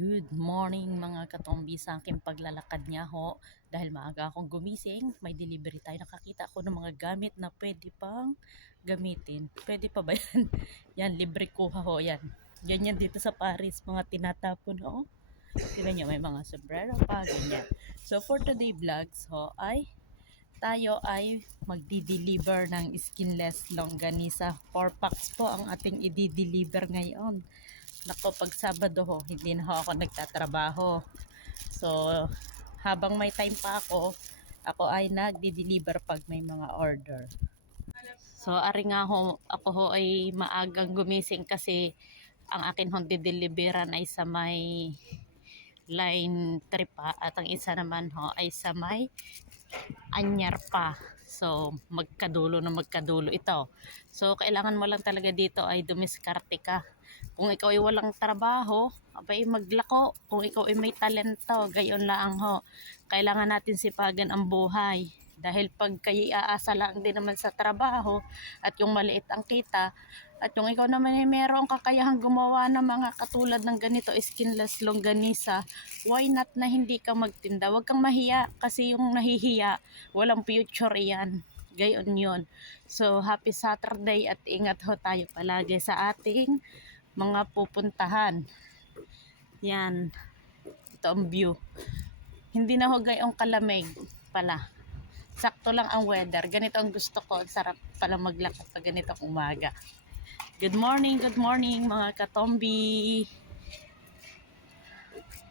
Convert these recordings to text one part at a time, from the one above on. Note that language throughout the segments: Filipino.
Good morning mga katombi sa aking paglalakad niya ho. Dahil maaga akong gumising, may delivery tayo. Nakakita ako ng mga gamit na pwede pang gamitin. Pwede pa ba yan? yan, libre kuha ho. Yan. Yan yan dito sa Paris, mga tinatapon ho. Tignan nyo, may mga sombrero pa, ganyan. So for today vlogs ho, ay tayo ay magdi-deliver ng skinless longganisa. 4 packs po ang ating i-deliver ngayon. Nako, pag Sabado ho, hindi na ho ako nagtatrabaho. So, habang may time pa ako, ako ay nagdi-deliver pag may mga order. So, ari nga ho, ako ho ay maagang gumising kasi ang akin hong dideliveran ay sa may line tripa at ang isa naman ho ay sa may anyar pa. So, magkadulo na magkadulo ito. So, kailangan mo lang talaga dito ay dumiskarte ka. Kung ikaw ay walang trabaho, abay maglako. Kung ikaw ay may talento, gayon lang ho. Kailangan natin sipagan ang buhay. Dahil pag kayo aasa lang din naman sa trabaho at yung maliit ang kita, at yung ikaw naman ay merong kakayahang gumawa ng mga katulad ng ganito, skinless longganisa, why not na hindi ka magtinda? Huwag kang mahiya kasi yung nahihiya, walang future yan. Gayon yun. So, happy Saturday at ingat ho tayo palagi sa ating mga pupuntahan. Yan. Ito ang view. Hindi na ho gayong kalamig pala. Sakto lang ang weather. Ganito ang gusto ko. Ang sarap pala maglakad pag ganito ang umaga. Good morning, good morning mga katombi.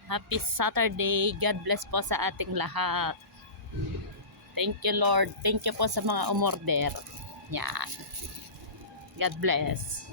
Happy Saturday. God bless po sa ating lahat. Thank you Lord. Thank you po sa mga umorder. Yan. God bless.